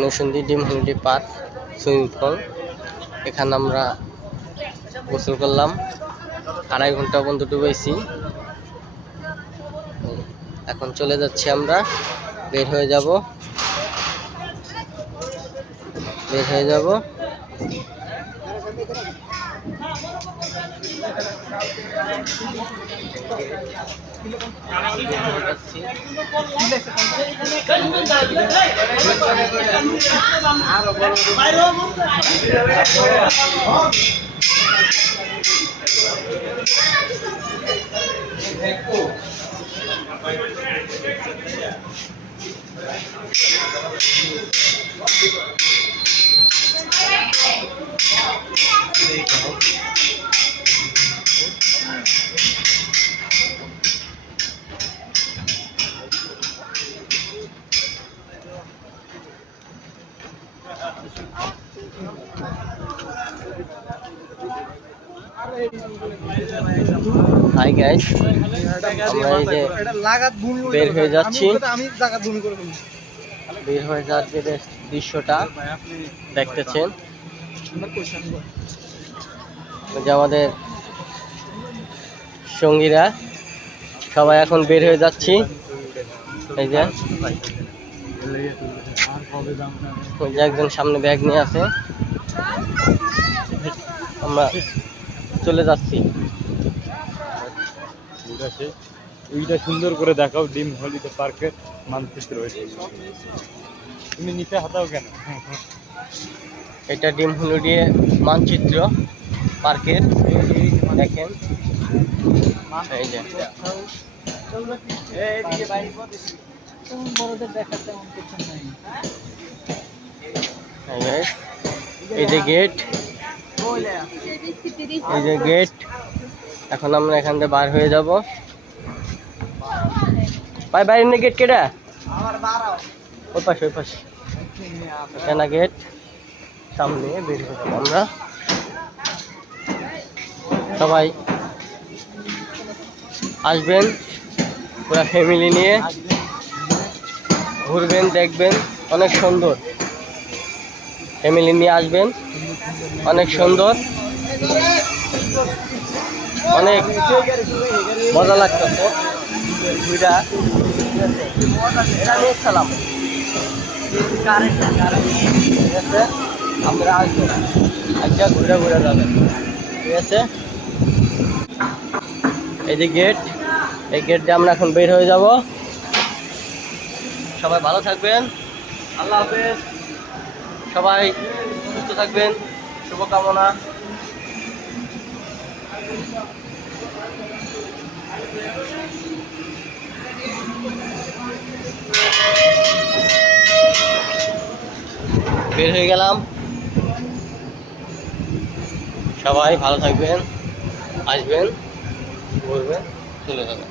নরসিংদী ডিম holiday park swimming pool. এখানে আমরা গোসল করলাম, 2.5 ঘন্টা পর্যন্ত ডুবেছি। এখন চলে যাচ্ছি, আমরা বের হয়ে যাব। হাই গাইস, আমরা এই যে বের হয়ে যাচ্ছি। বের হয়ে যাওয়ার যে দৃশ্যটা দেখতেছেন, যে আমাদের সঙ্গীরা সবাই এখন বের হয়ে যাচ্ছি। এই যে একজন সামনে ব্যাগ নিয়ে আছে, আমরা চলে যাচ্ছি। ওইটা সুন্দর করে দেখাও, ডিম হলিডে পার্কের মানচিত্র। তুমি নিচে হাতাও কেন? এটা ডিম হলিডে মানচিত্র পার্কের, দেখেন। এই যে এই যে গেট, এই যে গেট। এখন আমরা এখান থেকে বার হয়ে যাব। ভাই বাইরে গেট কেটা? ওই পাশে এখানে গেট, সামনে বের হয়ে যাবো আমরা। সবাই আসবেন, পুরো ফ্যামিলি নিয়ে ঘুরবেন, দেখবেন, অনেক সুন্দর। ফ্যামিলি নিয়ে আসবেন, অনেক সুন্দর, অনেক মজা লাগতেছে। আমরা আসবো, আজকে ঘুরে ঘুরে যাবেন, ঠিক আছে? এই যে গেট, এই গেট দিয়ে আমরা এখন বের হয়ে যাব। সবাই ভালো থাকবেন, আল্লাহ হাফেজ। সবাই সুস্থ থাকবেন, শুভকামনা। বের হয়ে গেলাম, সবাই ভালো থাকবেন, আসবেন, ঘুরবেন, চলে যাবেন।